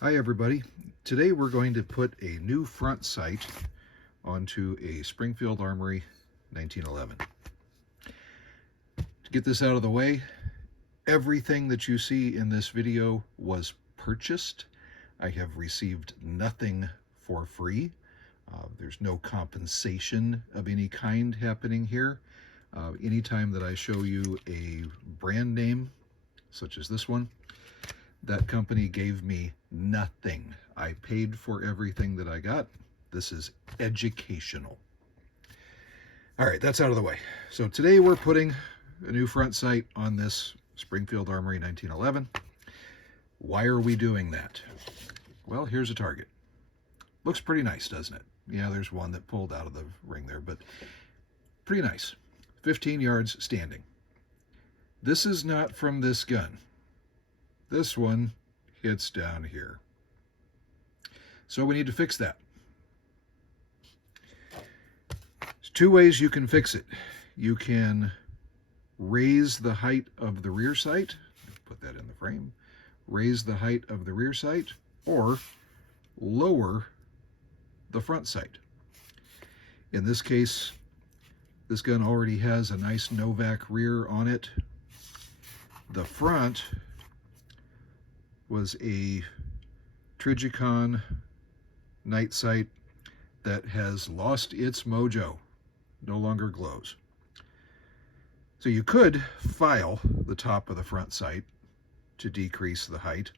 Hi everybody. Today we're going to put a new front sight onto a Springfield Armory 1911. To get this out of the way, everything that you see in this video was purchased. I have received nothing for free. There's no compensation of any kind happening here. Anytime that I show you a brand name, such as this one, that company gave me nothing. I paid for everything that I got. This is educational. All right, that's out of the way. So today we're putting a new front sight on this Springfield Armory 1911. Why are we doing that? Well, here's a target. Looks pretty nice, doesn't it? Yeah, there's one that pulled out of the ring there, but pretty nice. 15 yards standing. This is not from this gun. This one hits down here. So we need to fix that. There's two ways you can fix it. You can raise the height of the rear sight, put that in the frame, raise the height of the rear sight, or lower the front sight. In this case, this gun already has a nice Novak rear on it. The front was a Trijicon night sight that has lost its mojo, no longer glows. So you could file the top of the front sight to decrease the height,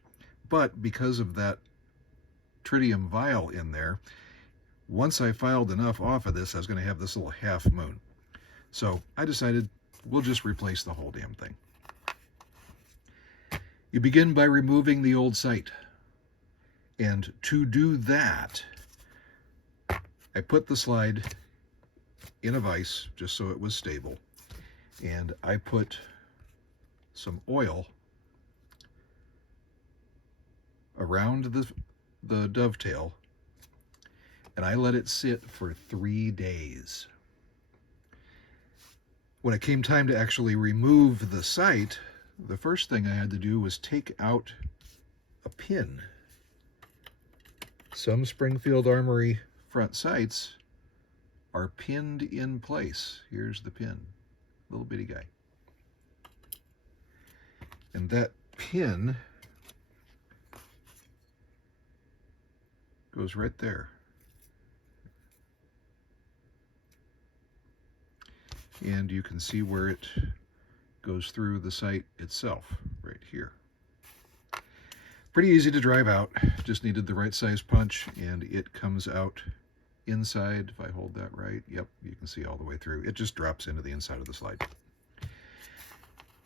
but because of that tritium vial in there, once I filed enough off of this, I was going to have this little half moon. So I decided we'll just replace the whole damn thing. You begin by removing the old sight. And to do that, I put the slide in a vise just so it was stable. And I put some oil around the dovetail, and I let it sit for 3 days. When it came time to actually remove the sight, the first thing I had to do was take out a pin. Some Springfield Armory front sights are pinned in place. Here's the pin, little bitty guy. And that pin goes right there. And you can see where it goes through the sight itself, right here. Pretty easy to drive out, just needed the right size punch, and it comes out inside. If I hold that right, yep, you can see all the way through. It just drops into the inside of the slide.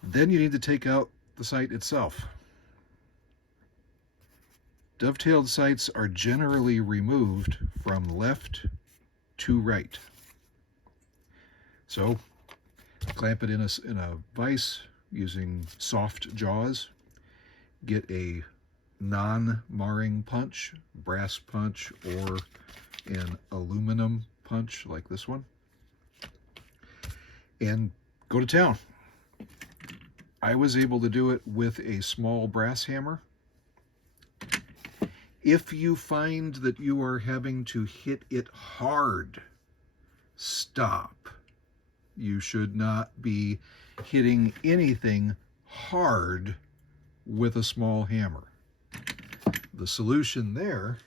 Then you need to take out the sight itself. Dovetailed sights are generally removed from left to right. So clamp it in a vise using soft jaws. Get a non-marring punch, brass punch, or an aluminum punch like this one, and go to town. I was able to do it with a small brass hammer. If you find that you are having to hit it hard, stop. You should not be hitting anything hard with a small hammer. The solution there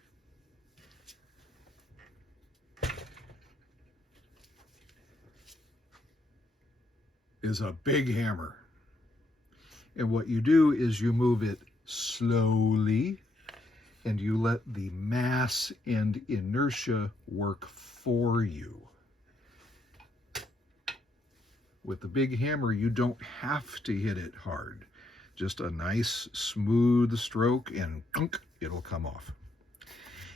is a big hammer. And what you do is you move it slowly, and you let the mass and inertia work for you. With the big hammer, you don't have to hit it hard. Just a nice, smooth stroke, and clunk, it'll come off.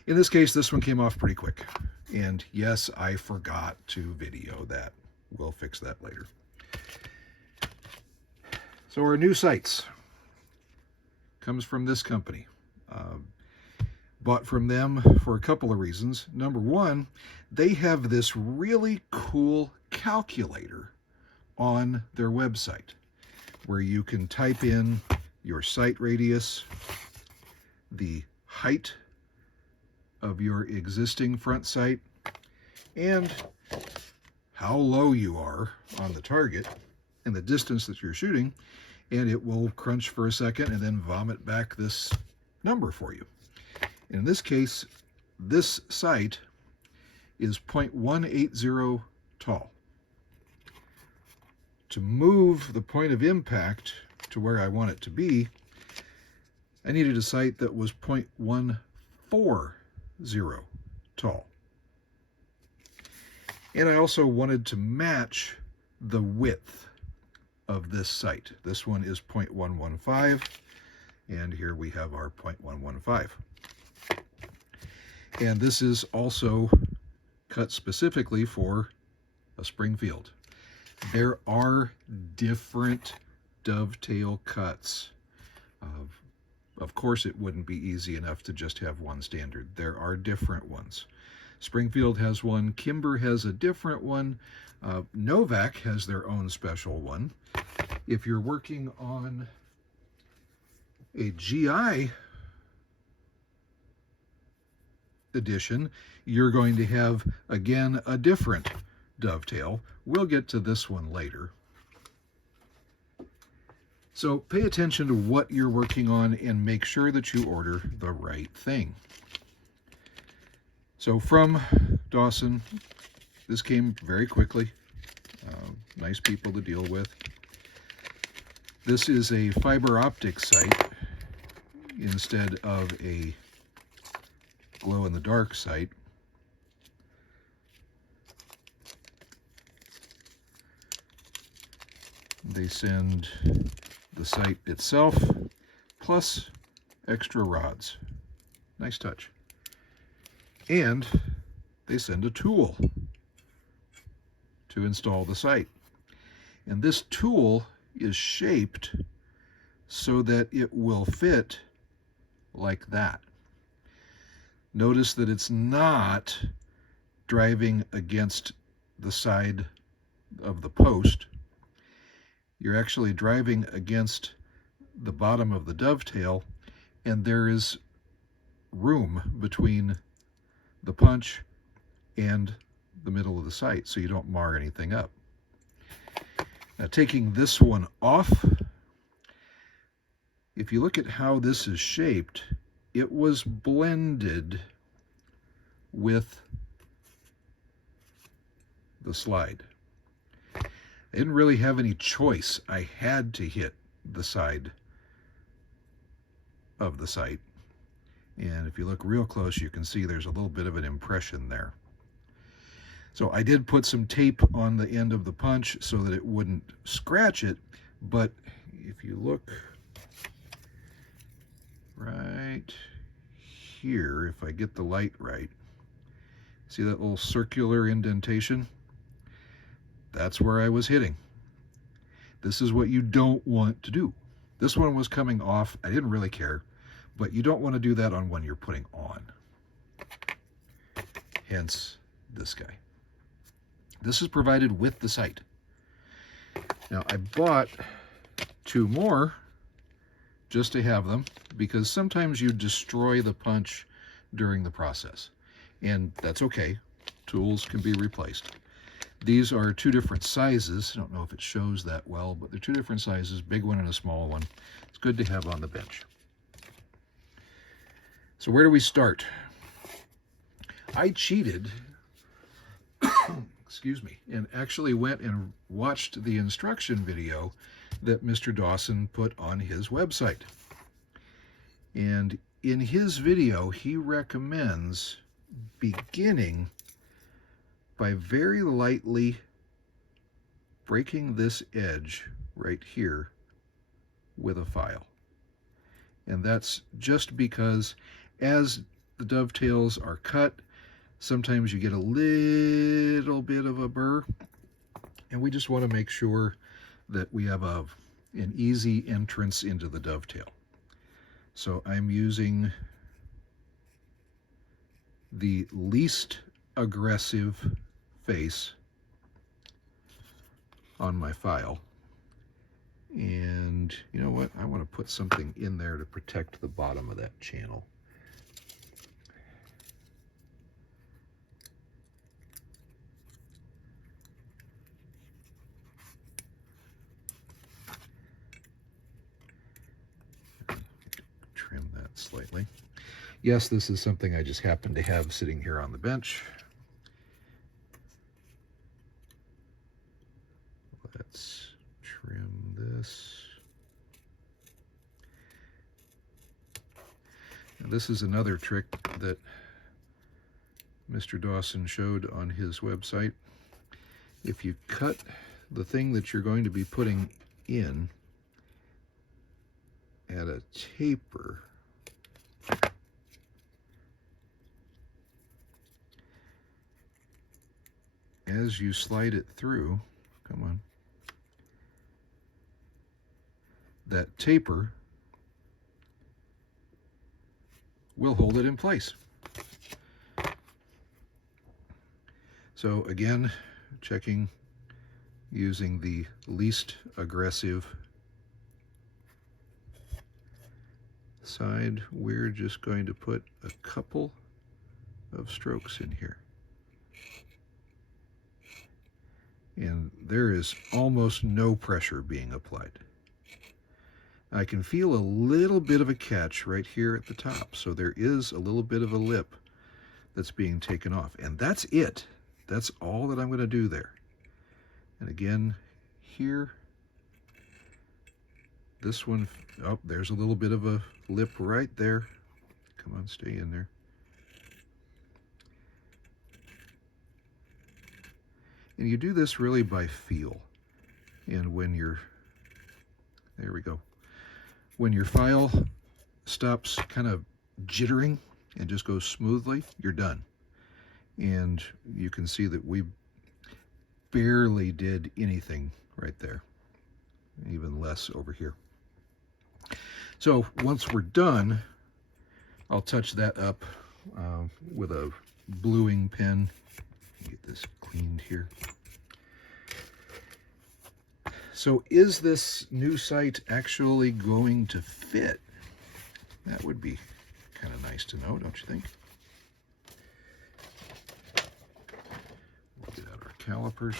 In this case, this one came off pretty quick. And yes, I forgot to video that. We'll fix that later. So our new sights comes from this company. Bought from them for a couple of reasons. Number one, they have this really cool calculator on their website where you can type in your sight radius, the height of your existing front sight and how low you are on the target and the distance that you're shooting, and it will crunch for a second and then vomit back this number for you. In this case, this sight is 0.180 tall. To move the point of impact to where I want it to be, I needed a sight that was 0.140 tall. And I also wanted to match the width of this sight. This one is 0.115, and here we have our 0.115. And this is also cut specifically for a Springfield. There are different dovetail cuts. Of course, it wouldn't be easy enough to just have one standard. There are different ones. Springfield has one, Kimber has a different one, Novak has their own special one. If you're working on a GI edition, you're going to have, again, a different dovetail. We'll get to this one later. So pay attention to what you're working on and make sure that you order the right thing. So from Dawson, this came very quickly. Nice people to deal with. This is a fiber optic sight instead of a glow-in-the-dark sight. They send the sight itself plus extra rods. Nice touch. And they send a tool to install the sight. And this tool is shaped so that it will fit like that. Notice that it's not driving against the side of the post. You're actually driving against the bottom of the dovetail, and there is room between the punch and the middle of the sight, so you don't mar anything up. Now, taking this one off, if you look at how this is shaped, it was blended with the slide. I didn't really have any choice. I had to hit the side of the sight. And if you look real close, you can see there's a little bit of an impression there. So I did put some tape on the end of the punch so that it wouldn't scratch it, but if you look right here, if I get the light right, see that little circular indentation? That's where I was hitting. This is what you don't want to do. This one was coming off. I didn't really care, but you don't want to do that on one you're putting on. Hence this guy. This is provided with the sight. Now, I bought 2 more just to have them, because sometimes you destroy the punch during the process, and that's okay. Tools can be replaced. These are 2 different sizes. I don't know if it shows that well, but they're 2 different sizes, big one and a small one. It's good to have on the bench. So where do we start? I cheated, excuse me, and actually went and watched the instruction video that Mr. Dawson put on his website. And in his video, he recommends beginning by very lightly breaking this edge right here with a file. And that's just because as the dovetails are cut, sometimes you get a little bit of a burr, and we just want to make sure that we have an easy entrance into the dovetail. So I'm using the least aggressive face on my file. And you know what? I want to put something in there to protect the bottom of that channel. slightly. Yes, this is something I just happen to have sitting here on the bench. Let's trim this. Now, this is another trick that Mr. Dawson showed on his website. If you cut the thing that you're going to be putting in at a taper, as you slide it through, come on, that taper will hold it in place. So again, checking using the least aggressive side, we're just going to put a couple of strokes in here. And there is almost no pressure being applied. I can feel a little bit of a catch right here at the top, so there is a little bit of a lip that's being taken off, and that's it. That's all that I'm going to do there. And again, here, this one, oh, there's a little bit of a lip right there. Come on, stay in there. And you do this really by feel. And when you're, there we go. When your file stops kind of jittering and just goes smoothly, you're done. And you can see that we barely did anything right there, even less over here. So once we're done, I'll touch that up with a bluing pen. Get this cleaned here. So is this new site actually going to fit? That would be kind of nice to know, don't you think? We'll get out our calipers.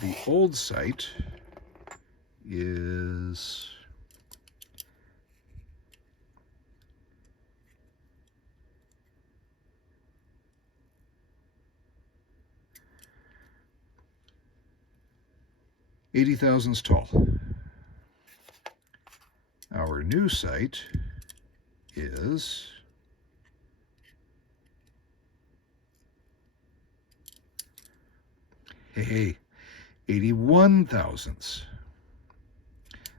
The old site is $80 thousandths tall. Our new site is hey, 81 thousandths.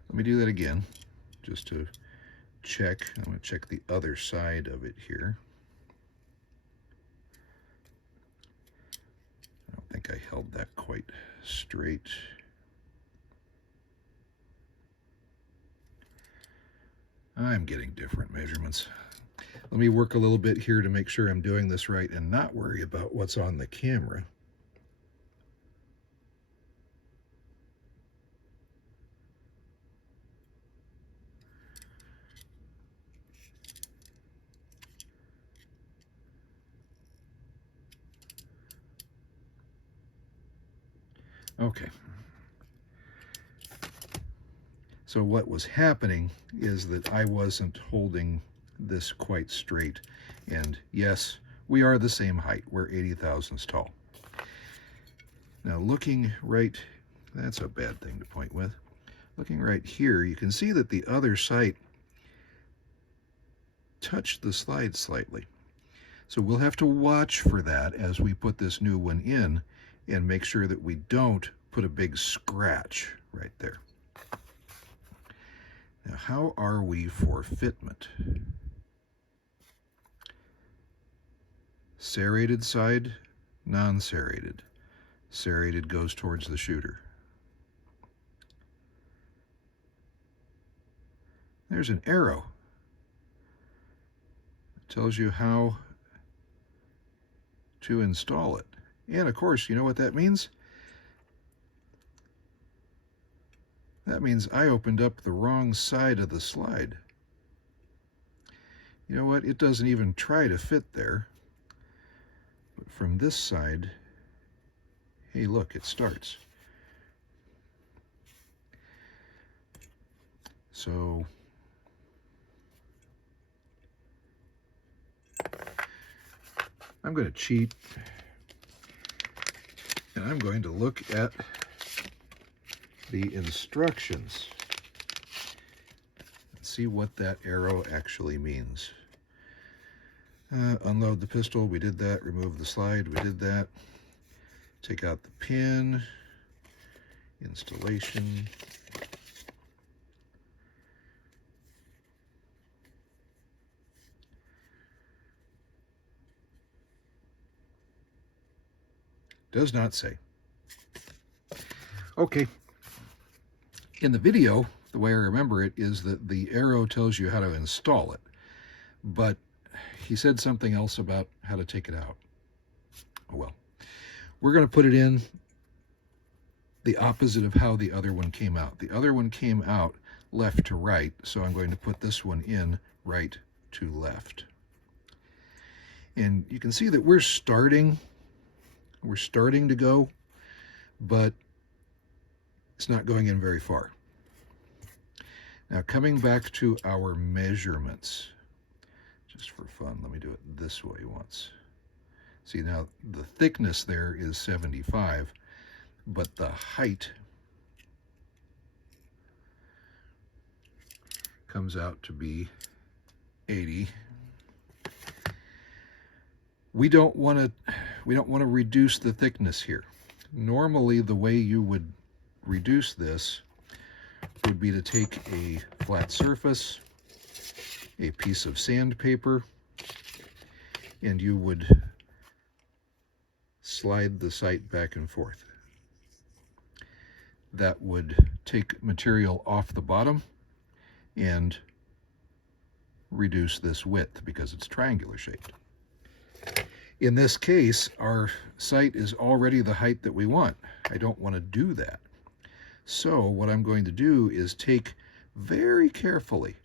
Let me do that again, just to check. I'm going to check the other side of it here. I don't think I held that quite straight. I'm getting different measurements. Let me work a little bit here to make sure I'm doing this right and not worry about what's on the camera. Okay. So what was happening is that I wasn't holding this quite straight. And yes, we are the same height. We're 80 thousandths tall. Now looking right, that's a bad thing to point with. Looking right here, you can see that the other side touched the slide slightly. So we'll have to watch for that as we put this new one in and make sure that we don't put a big scratch right there. Now, how are we for fitment? Serrated side, non-serrated. Serrated goes towards the shooter. There's an arrow. It tells you how to install it. And of course, you know what that means? That means I opened up the wrong side of the slide. You know what? It doesn't even try to fit there. But from this side, hey, look, it starts. So I'm going to cheat, and I'm going to look at the instructions and see what that arrow actually means. Unload the pistol, we did that. Remove the slide, we did that. Take out the pin. Installation. Does not say. Okay. In the video, the way I remember it is that the arrow tells you how to install it, but he said something else about how to take it out. Oh well. We're going to put it in the opposite of how the other one came out. The other one came out left to right, so I'm going to put this one in right to left. And you can see that we're starting to go, but it's not going in very far. Now, coming back to our measurements, just for fun, let me do it this way once. See, now the thickness there is 75, but the height comes out to be 80. We don't want to reduce the thickness here. Normally, the way you would reduce this would be to take a flat surface, a piece of sandpaper, and you would slide the sight back and forth. That would take material off the bottom and reduce this width because it's triangular shaped. In this case, our sight is already the height that we want. I don't want to do that. So what I'm going to do is take very carefully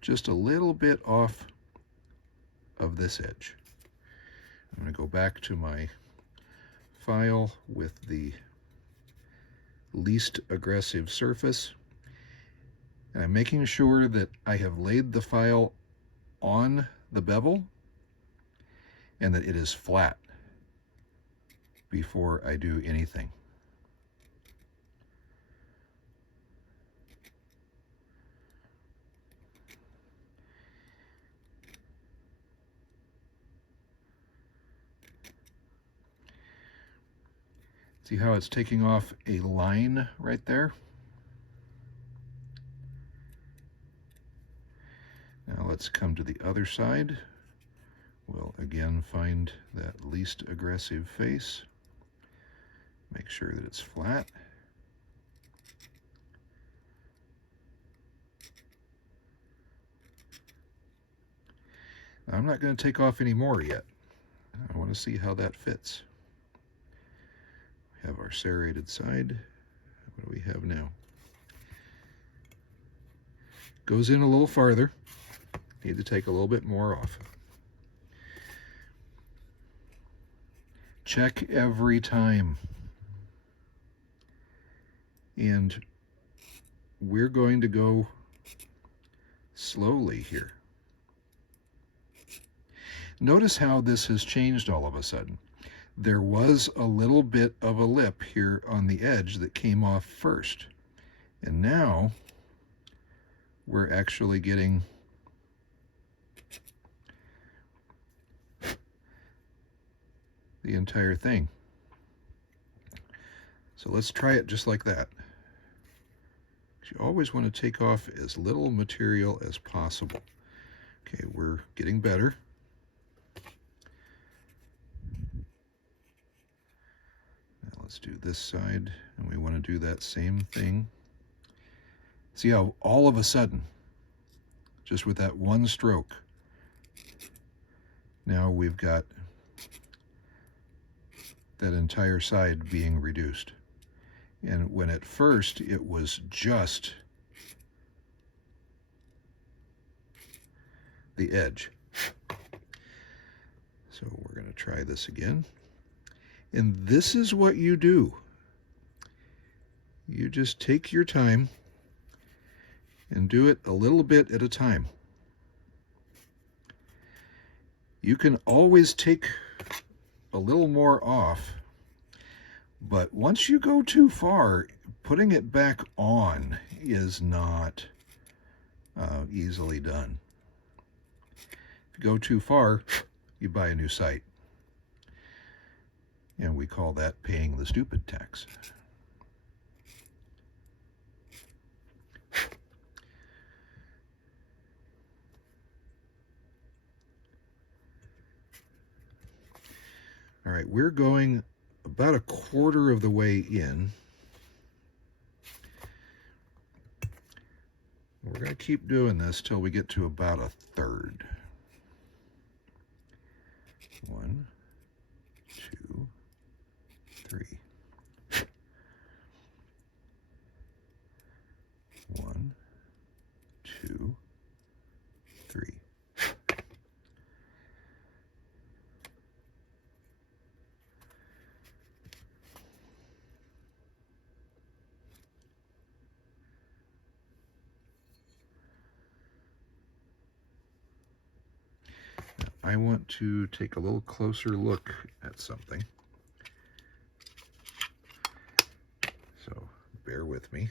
just a little bit off of this edge. I'm going to go back to my file with the least aggressive surface. And I'm making sure that I have laid the file on the bevel and that it is flat before I do anything. See how it's taking off a line right there? Now let's come to the other side. We'll again find that least aggressive face. Make sure that it's flat. Now, I'm not going to take off any more yet. I want to see how that fits. We have our serrated side. What do we have now? Goes in a little farther. Need to take a little bit more off. Check every time. And we're going to go slowly here. Notice how this has changed all of a sudden. There was a little bit of a lip here on the edge that came off first. And now we're actually getting the entire thing. So let's try it just like that. You always want to take off as little material as possible. Okay, we're getting better. Now let's do this side, and we want to do that same thing. See how all of a sudden, just with that one stroke, now we've got that entire side being reduced. And when at first it was just the edge. So we're going to try this again. And this is what you do. You just take your time and do it a little bit at a time. You can always take a little more off, but once you go too far, putting it back on is not easily done. If you go too far, you buy a new sight. And we call that paying the stupid tax. All right, we're going about a quarter of the way in. We're going to keep doing this till we get to about a third. 1, 2, 3. 1, 2, 3. I want to take a little closer look at something. So bear with me.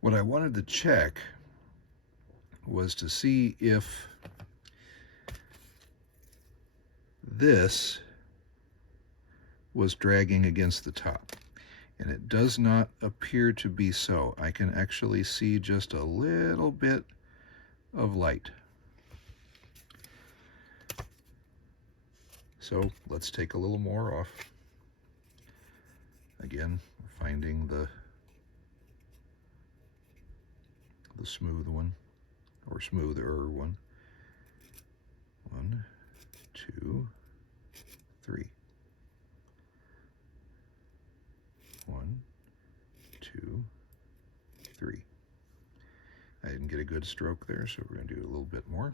What I wanted to check was to see if this was dragging against the top. And it does not appear to be so. I can actually see just a little bit of light. So let's take a little more off. Again, finding the smooth one, or smoother one. 1, 2, 3. 1, 2, 3. I didn't get a good stroke there, so we're going to do a little bit more.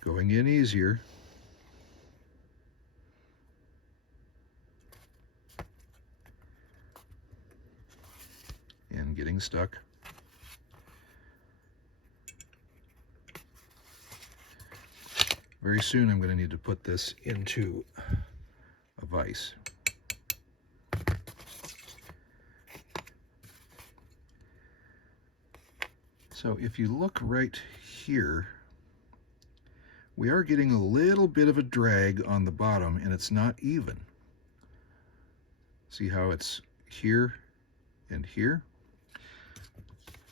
Going in easier. And getting stuck. Very soon I'm going to need to put this into a vise. So if you look right here, we are getting a little bit of a drag on the bottom, and it's not even. See how it's here and here?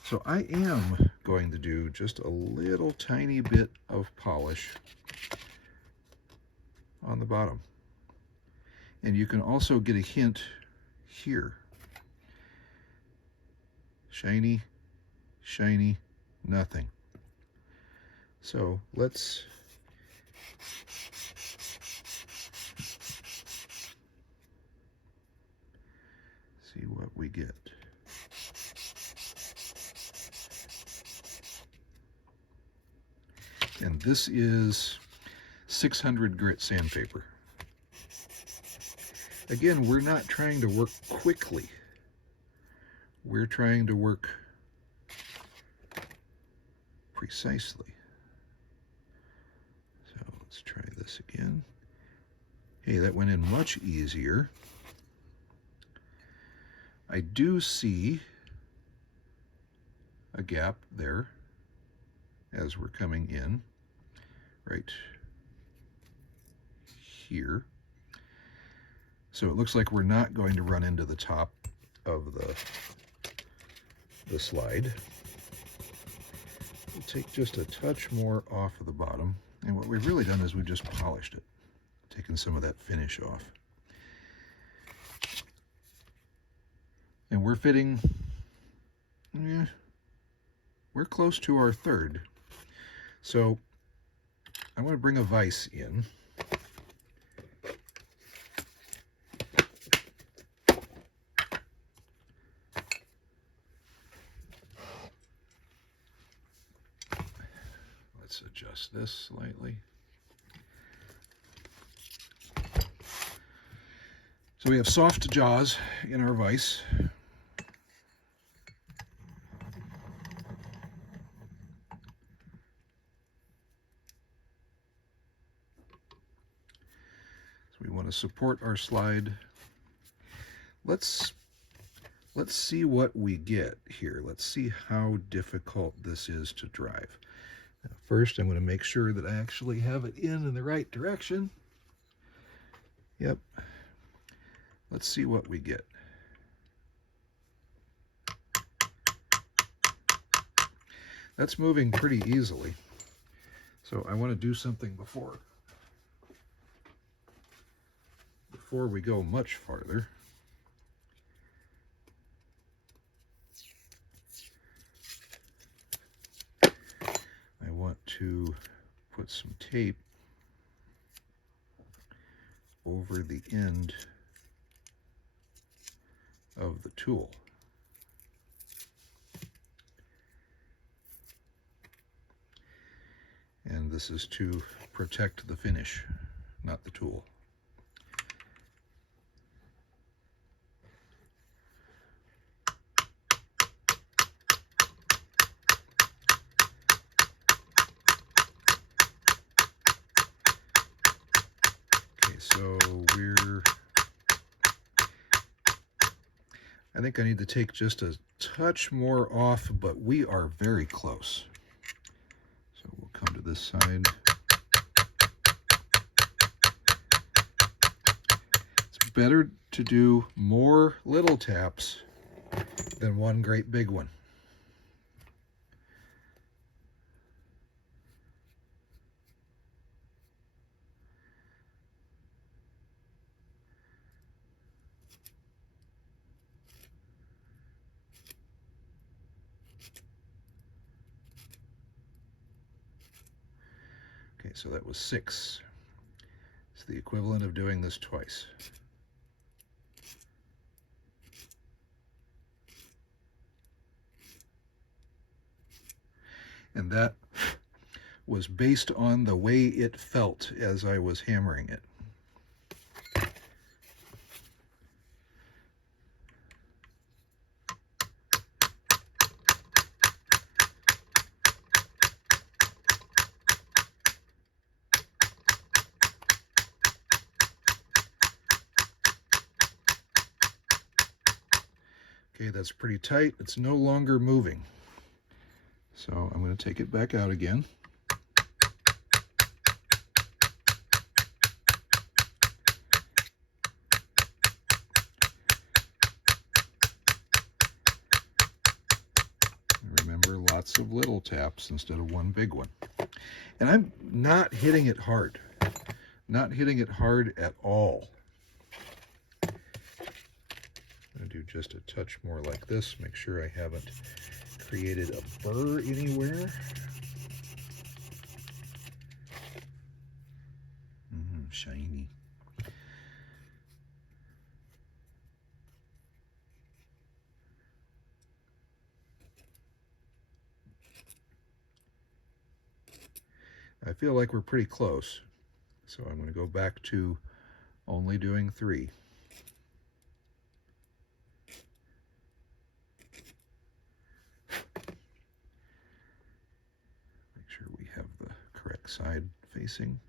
So I am going to do just a little tiny bit of polish on the bottom. And you can also get a hint here. Shiny, shiny, nothing. So let's see what we get. And this is 600 grit sandpaper. Again, we're not trying to work quickly. We're trying to work precisely. So let's try this again. Hey, that went in much easier. I do see a gap there as we're coming in, right here. So it looks like we're not going to run into the top of the slide. We'll take just a touch more off of the bottom, and what we've really done is we've just polished it, taken some of that finish off. And we're fitting we're close to our third. So I'm going to bring a vise in. Let's adjust this slightly. So we have soft jaws in our vise. So we want to support our slide. Let's see what we get here. Let's see how difficult this is to drive. Now, first, I'm going to make sure that I actually have it in the right direction. Yep. Let's see what we get. That's moving pretty easily. So I want to do something before we go much farther. I want to put some tape over the end of the tool. And this is to protect the finish, not the tool. Okay, so I think I need to take just a touch more off, but we are very close. So we'll come to this side. It's better to do more little taps than one great big one. Okay, so that was 6. It's the equivalent of doing this twice. And that was based on the way it felt as I was hammering it. Okay, that's pretty tight. It's no longer moving. So I'm going to take it back out again. Remember, lots of little taps instead of one big one. And I'm not hitting it hard. Not hitting it hard at all. I'm going to do just a touch more like this. Make sure I haven't created a burr anywhere. Shiny. I feel like we're pretty close, so I'm going to go back to only doing 3. Make sure we have the correct side facing.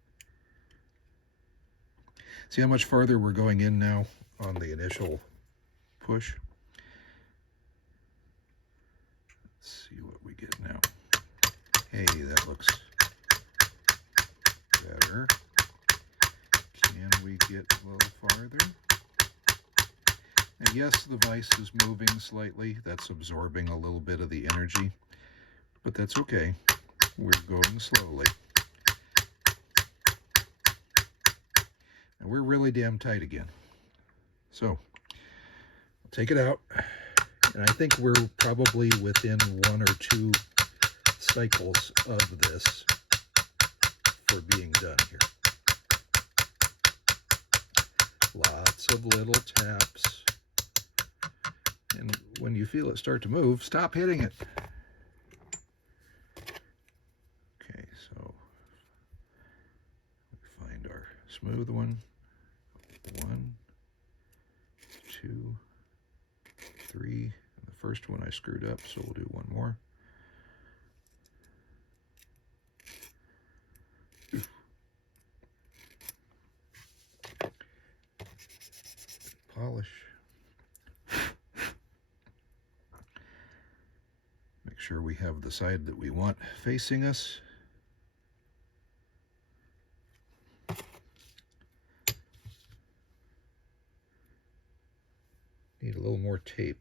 See how much farther we're going in now on the initial push? Let's see what we get now. Hey, that looks better. Can we get a little farther? And yes, the vise is moving slightly. That's absorbing a little bit of the energy, but that's okay. We're going slowly. And we're really damn tight again. So, I'll take it out And I think we're probably within 1 or 2 cycles of this for being done here. Lots of little taps. And when you feel it start to move, stop hitting it. Okay, so we find our smooth one. 1, 2, 3. And the first one I screwed up, so we'll do one more. Polish. Make sure we have the side that we want facing us. Need a little more tape,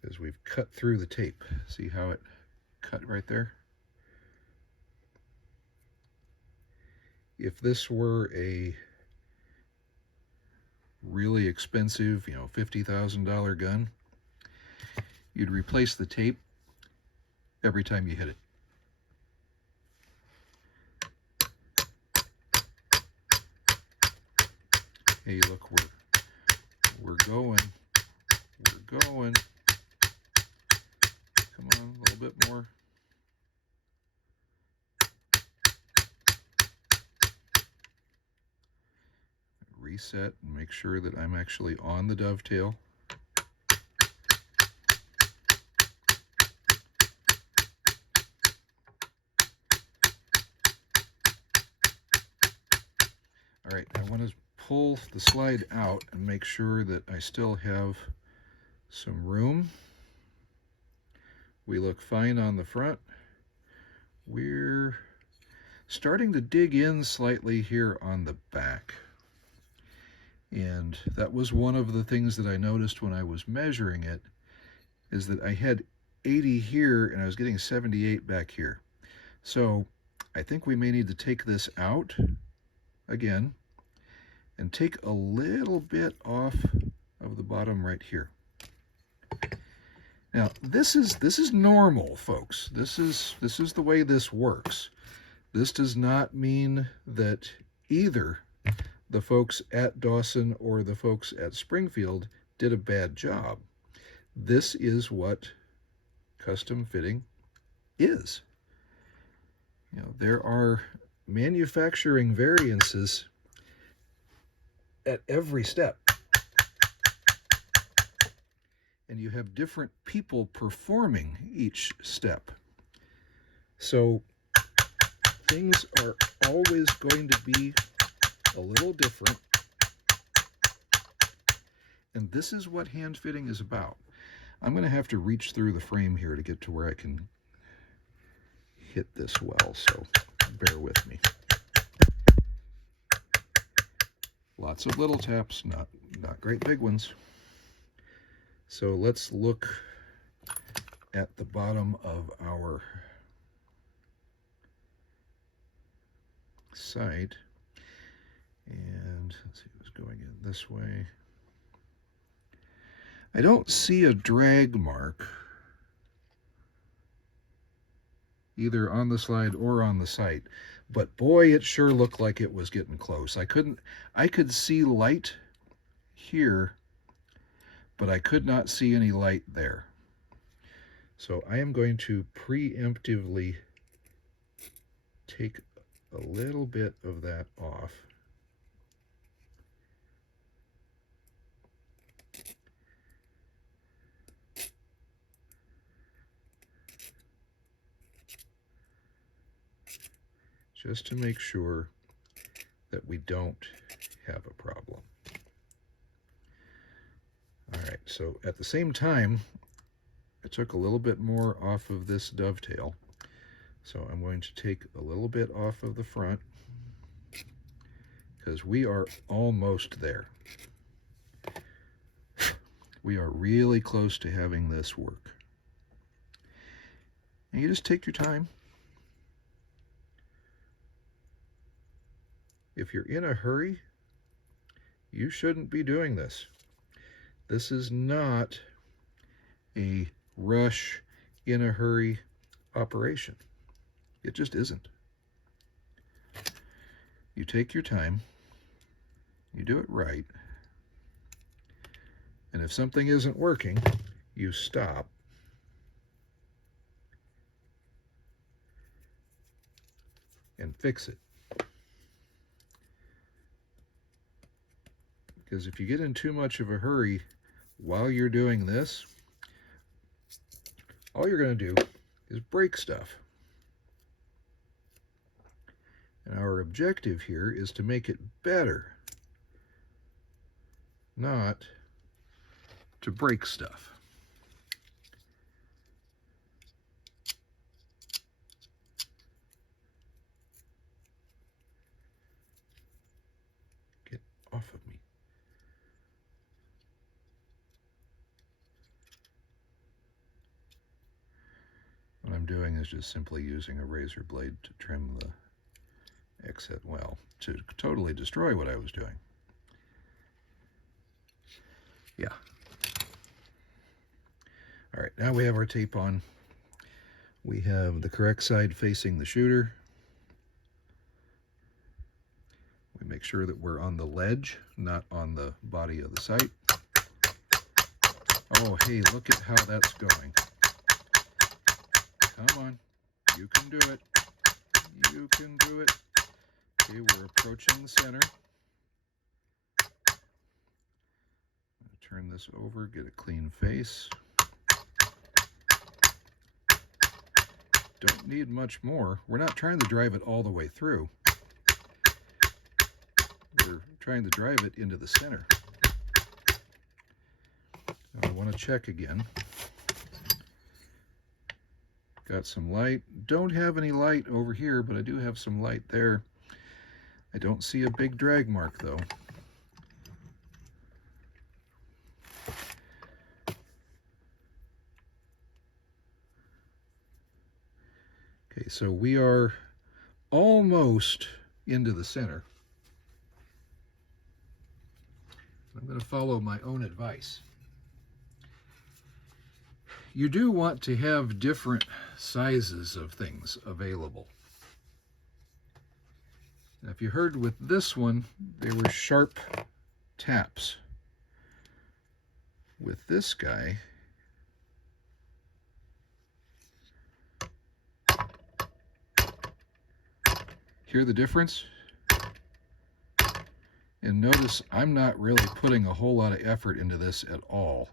because we've cut through the tape. See how it cut right there? If this were a really expensive, $50,000 gun, you'd replace the tape every time you hit it. Hey, look, we're going. We're going. Come on, a little bit more. Reset and make sure that I'm actually on the dovetail. All right, I want to pull the slide out and make sure that I still have some room. We look fine on the front. We're starting to dig in slightly here on the back. And that was one of the things that I noticed when I was measuring it, is that I had 80 here and I was getting 78 back here. So I think we may need to take this out again and take a little bit off of the bottom right here. Now this is normal, folks. This is the way this works. This does not mean that either the folks at Dawson or the folks at Springfield did a bad job. This is what custom fitting is. There are manufacturing variances at every step. And you have different people performing each step. So things are always going to be a little different. And this is what hand fitting is about. I'm going to have to reach through the frame here to get to where I can hit this well, so bear with me. Lots of little taps, not great big ones. So let's look at the bottom of our sight. And let's see what's going in this way. I don't see a drag mark either on the slide or on the sight, but boy, it sure looked like it was getting close. I could see light here, but I could not see any light there. So I am going to preemptively take a little bit of that off. Just to make sure that we don't have a problem. All right, so at the same time, I took a little bit more off of this dovetail. So I'm going to take a little bit off of the front, because we are almost there. We are really close to having this work. And you just take your time. If you're in a hurry, You shouldn't be doing this. This is not a rush, in a hurry operation. It just isn't. You take your time, you do it right, and if something isn't working, you stop and fix it. Because if you get in too much of a hurry while you're doing this, all you're going to do is break stuff. And our objective here is to make it better, not to break stuff. Get off of me. What I'm doing is just simply using a razor blade to trim the excess, well, to totally destroy what I was doing. Yeah. All right, now we have our tape on. We have the correct side facing the shooter. We make sure that we're on the ledge, not on the body of the sight. Oh, hey, look at how that's going. Come on, you can do it. You can do it. Okay, we're approaching the center. Turn this over, get a clean face. Don't need much more. We're not trying to drive it all the way through. We're trying to drive it into the center. Now I want to check again. Got some light. Don't have any light over here, but I do have some light there. I don't see a big drag mark though. Okay, so we are almost into the center. I'm going to follow my own advice. You do want to have different sizes of things available. Now, if you heard with this one, they were sharp taps. With this guy, hear the difference? And notice I'm not really putting a whole lot of effort into this at all.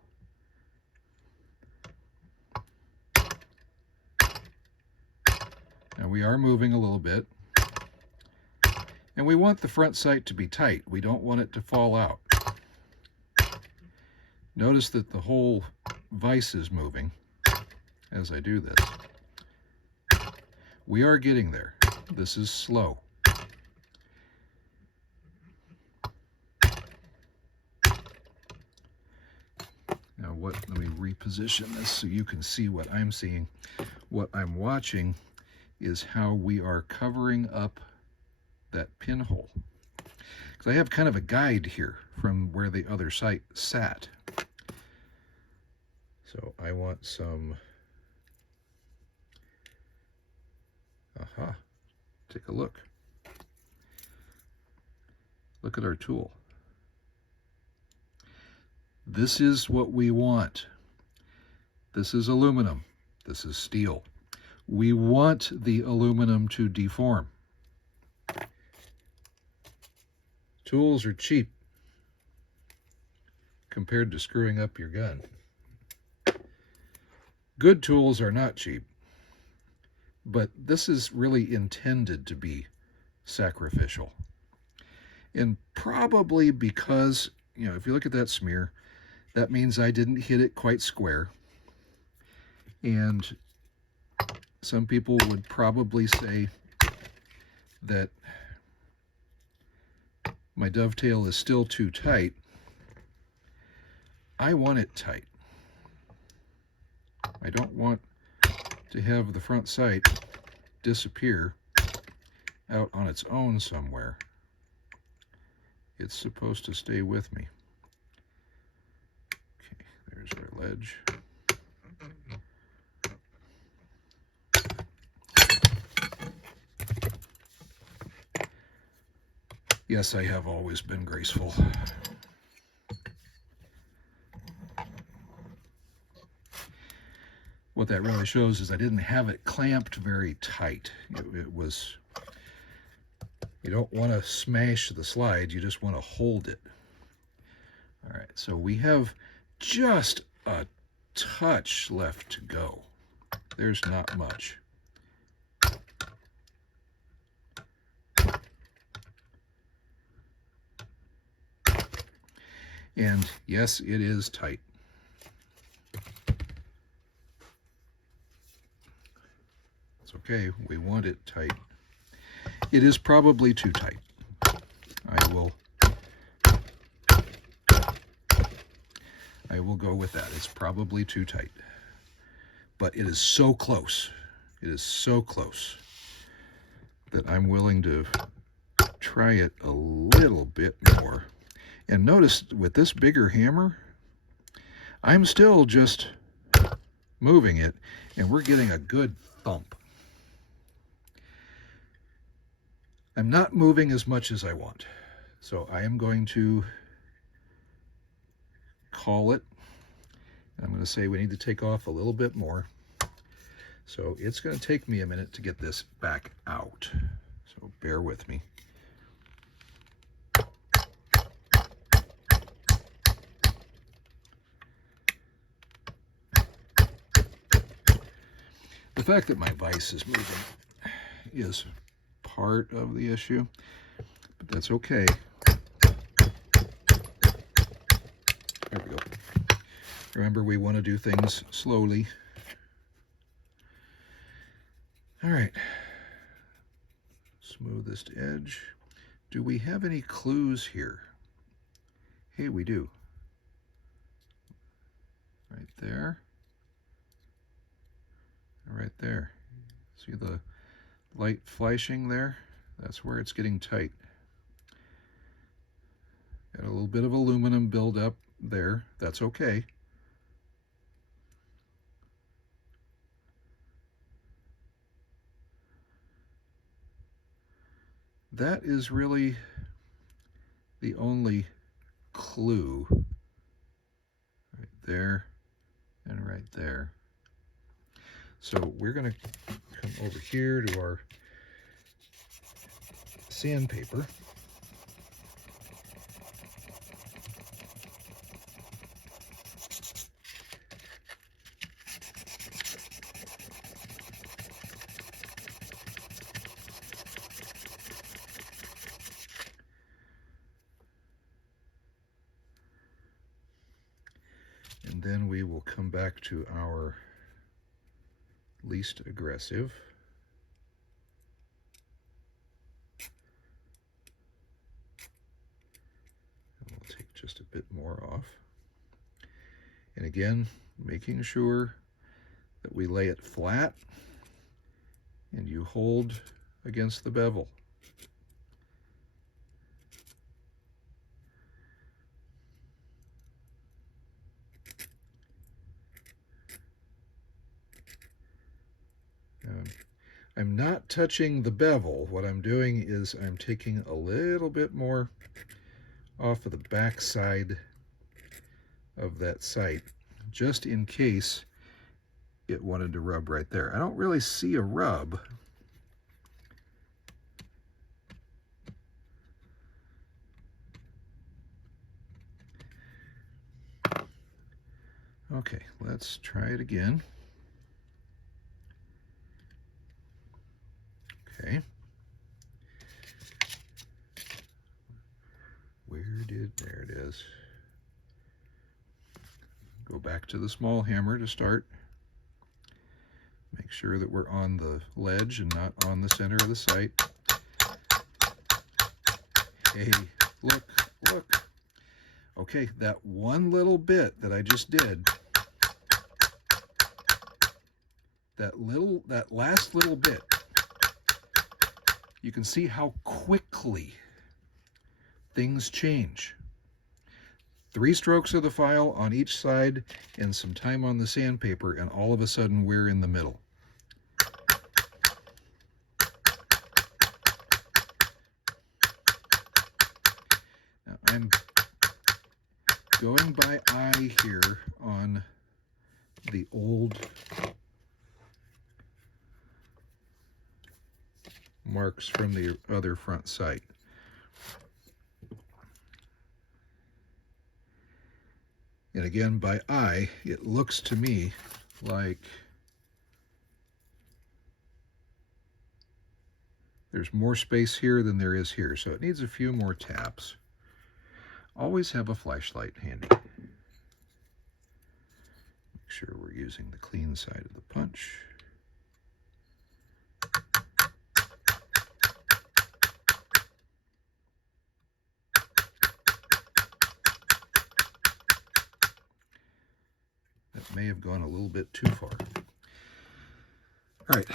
Now we are moving a little bit. And we want the front sight to be tight. We don't want it to fall out. Notice that the whole vise is moving as I do this. We are getting there. This is slow. Now let me reposition this so you can see what I'm seeing. What I'm watching is how we are covering up that pinhole. Because I have kind of a guide here from where the other sight sat. So I want some, take a look. Look at our tool. This is what we want. This is aluminum. This is steel. We want the aluminum to deform. Tools are cheap compared to screwing up your gun. Good tools are not cheap, but this is really intended to be sacrificial. And probably because, you know, if you look at that smear, that means I didn't hit it quite square. And some people would probably say that my dovetail is still too tight. I want it tight. I don't want to have the front sight disappear out on its own somewhere. it's supposed to stay with me. Okay, there's our ledge. Yes, I have always been graceful. What that really shows is I didn't have it clamped very tight. It was, you don't want to smash the slide, you just want to hold it. All right, so we have just a touch left to go. There's not much. And yes, it is tight. It's okay, we want it tight. It is probably too tight. I will go with that. It's probably too tight. But it is so close. It is so close that I'm willing to try it a little bit more. And notice with this bigger hammer, I'm still just moving it, and we're getting a good thump. I'm not moving as much as I want. So I am going to call it. I'm going to say we need to take off a little bit more. So it's going to take me a minute to get this back out. So bear with me. The fact that my vise is moving is part of the issue, but that's okay. There we go. Remember, we want to do things slowly. All right. Smoothest edge. Do we have any clues here? Hey, we do. Right there. Right there. See the light flashing there? That's where it's getting tight. Got a little bit of aluminum buildup there. That's okay. That is really the only clue. Right there and right there. So we're going to come over here to our sandpaper. And then we will come back to our least aggressive. And we'll take just a bit more off. And again, making sure that we lay it flat and you hold against the bevel. I'm not touching the bevel. What I'm doing is I'm taking a little bit more off of the back side of that sight, just in case it wanted to rub right there. I don't really see a rub. Okay, let's try it again. Okay. There it is. Go back to the small hammer to start. Make sure that we're on the ledge and not on the center of the sight. Hey, look. Okay, that one little bit that I just did, that last little bit, you can see how quickly things change. 3 strokes of the file on each side and some time on the sandpaper, and all of a sudden we're in the middle. Now I'm going by eye here on the old marks from the other front sight. And again, by eye, it looks to me like there's more space here than there is here, so it needs a few more taps. Always have a flashlight handy. Make sure we're using the clean side of the punch. That may have gone a little bit too far. All right,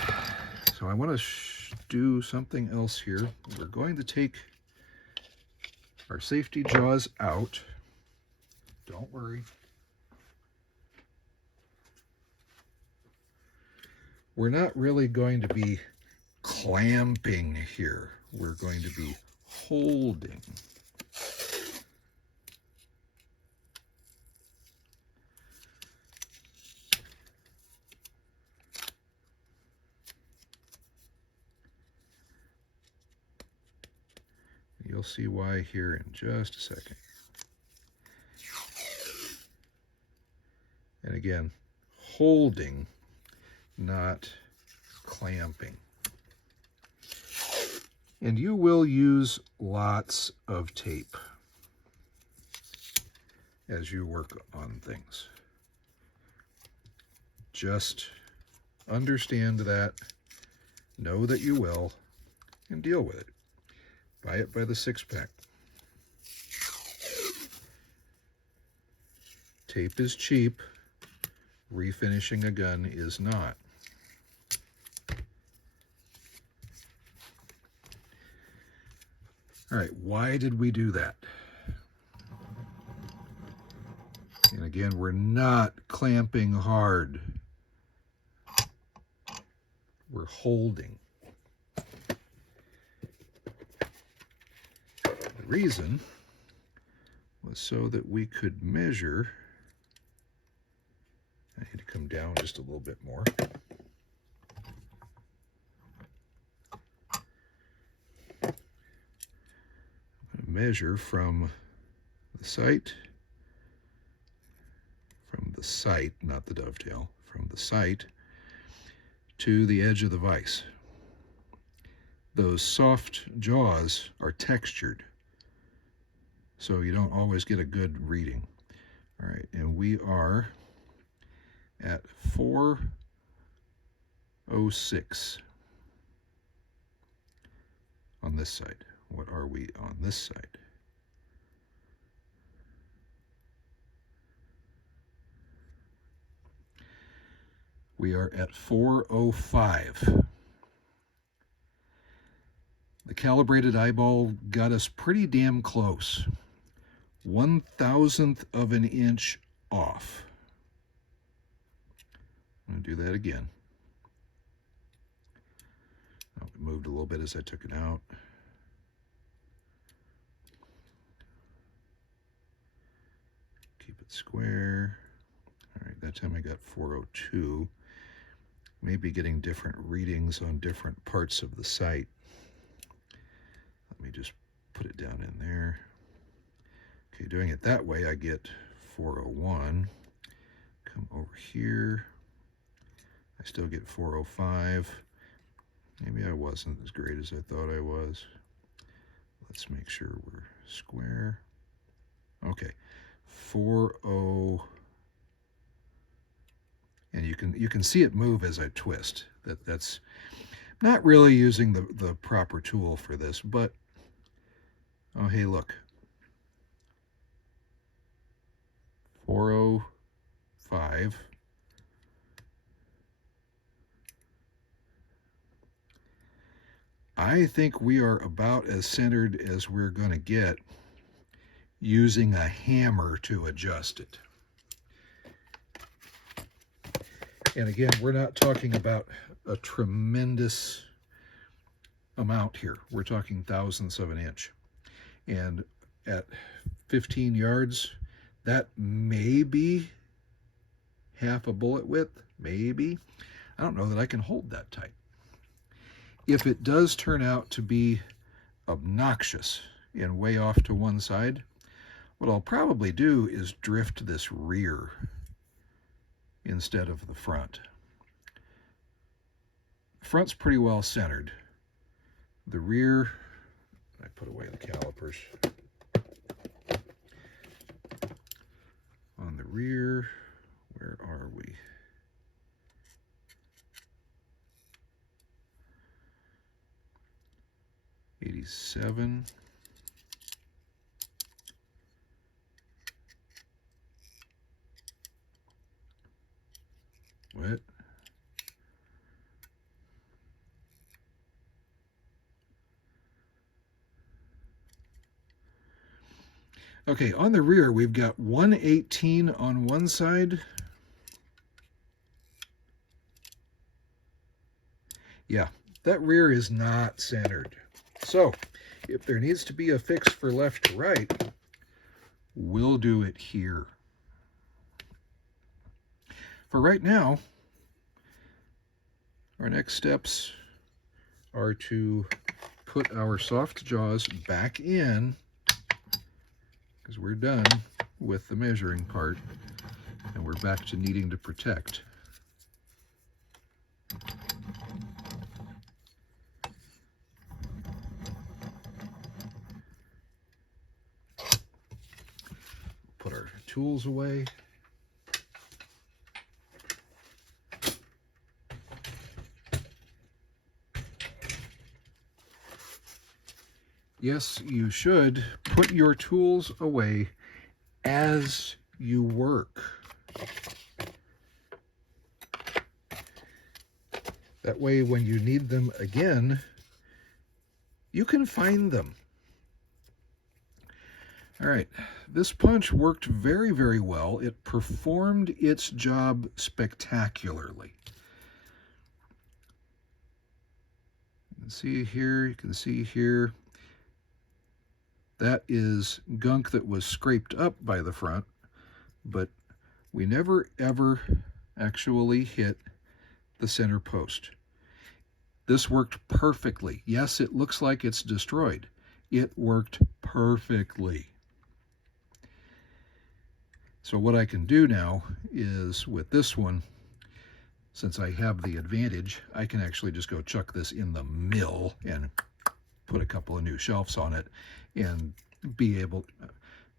so I want to do something else here. We're going to take our safety jaws out. Don't worry. We're not really going to be clamping here. We're going to be holding. You'll see why here in just a second. And again, holding, not clamping. And you will use lots of tape as you work on things. Just understand that, know that you will, and deal with it. Buy it by the 6-pack. Tape is cheap. Refinishing a gun is not. All right, why did we do that? And again, we're not clamping hard. We're holding. The reason was so that we could measure. I need to come down just a little bit more. I'm going to measure from the sight, not the dovetail, from the sight to the edge of the vise. Those soft jaws are textured, so you don't always get a good reading. All right, and we are at 406 on this side. What are we on this side? We are at 405. The calibrated eyeball got us pretty damn close. 1/1000th of an inch off. I'm going to do that again. Oh, it moved a little bit as I took it out. Keep it square. All right, that time I got 402. Maybe getting different readings on different parts of the sight. Let me just put it down in there. Okay, doing it that way, I get 401. Come over here. I still get 405. Maybe I wasn't as great as I thought I was. Let's make sure we're square. Okay, 40. And you can see it move as I twist. That's not really using the proper tool for this, but oh hey, look. 405. I think we are about as centered as we're going to get using a hammer to adjust it. And again, we're not talking about a tremendous amount here. We're talking thousandths of an inch. And at 15 yards, that may be half a bullet width, maybe. I don't know that I can hold that tight. If it does turn out to be obnoxious and way off to one side, what I'll probably do is drift this rear instead of the front. Front's pretty well centered. The rear, I put away the calipers. On the rear, where are we? '87. What? Okay, on the rear, we've got 118 on one side. Yeah, that rear is not centered. So, if there needs to be a fix for left to right, we'll do it here. For right now, our next steps are to put our soft jaws back in, because we're done with the measuring part, and we're back to needing to protect. Put our tools away. Yes, you should put your tools away as you work. That way, when you need them again, you can find them. All right, this punch worked very, very well. It performed its job spectacularly. You can see here, you can see here. That is gunk that was scraped up by the front, but we never ever actually hit the center post. This worked perfectly. Yes, it looks like it's destroyed. It worked perfectly. So what I can do now is, with this one, since I have the advantage, I can actually just go chuck this in the mill and put a couple of new shelves on it, and be able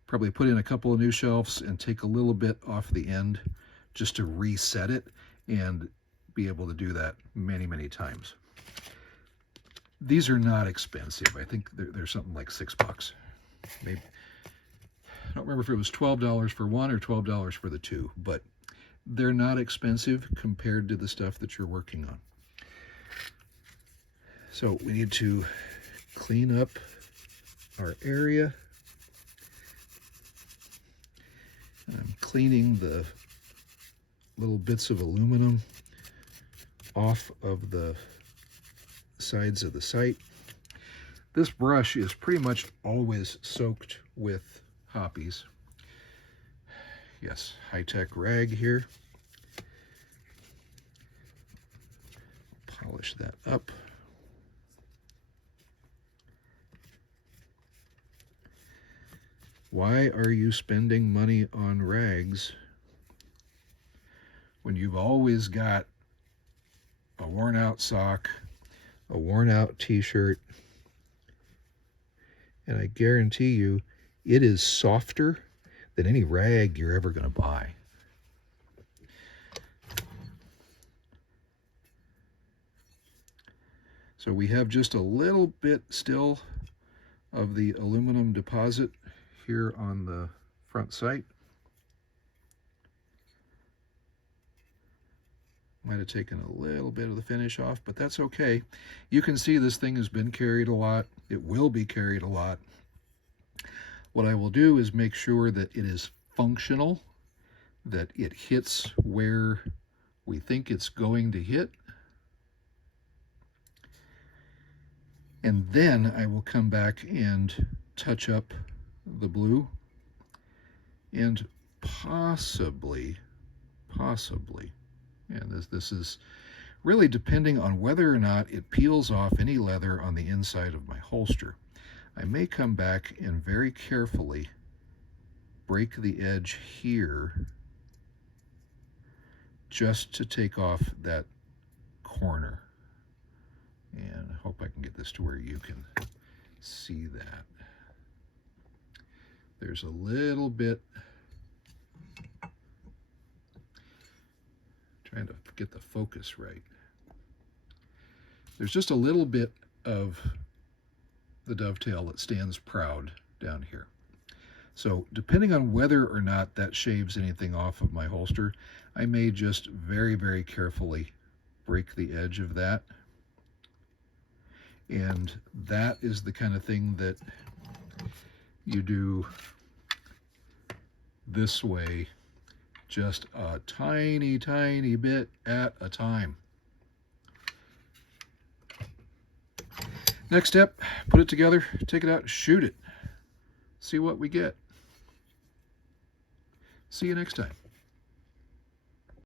probably put in a couple of new shelves and take a little bit off the end just to reset it, and be able to do that many, many times. These are not expensive. I think they're something like $6. Maybe, I don't remember if it was $12 for one or $12 for the two, but they're not expensive compared to the stuff that you're working on. So we need to clean up our area. I'm cleaning the little bits of aluminum off of the sides of the sight. This brush is pretty much always soaked with hoppies. Yes, high-tech rag here. Polish that up. Why are you spending money on rags when you've always got a worn out sock, a worn out t-shirt, and I guarantee you it is softer than any rag you're ever going to buy. So we have just a little bit still of the aluminum deposit here on the front sight. Might have taken a little bit of the finish off, but that's okay. You can see this thing has been carried a lot. It will be carried a lot. What I will do is make sure that it is functional, that it hits where we think it's going to hit. And then I will come back and touch up the blue and possibly, and this is really depending on whether or not it peels off any leather on the inside of my holster. I may come back and very carefully break the edge here just to take off that corner. And I hope I can get this to where you can see that. There's a little bit, trying to get the focus right. There's just a little bit of the dovetail that stands proud down here. So depending on whether or not that shaves anything off of my holster, I may just very, very carefully break the edge of that. And that is the kind of thing that you do this way, just a tiny, tiny bit at a time. Next step, put it together, take it out, shoot it. See what we get. See you next time.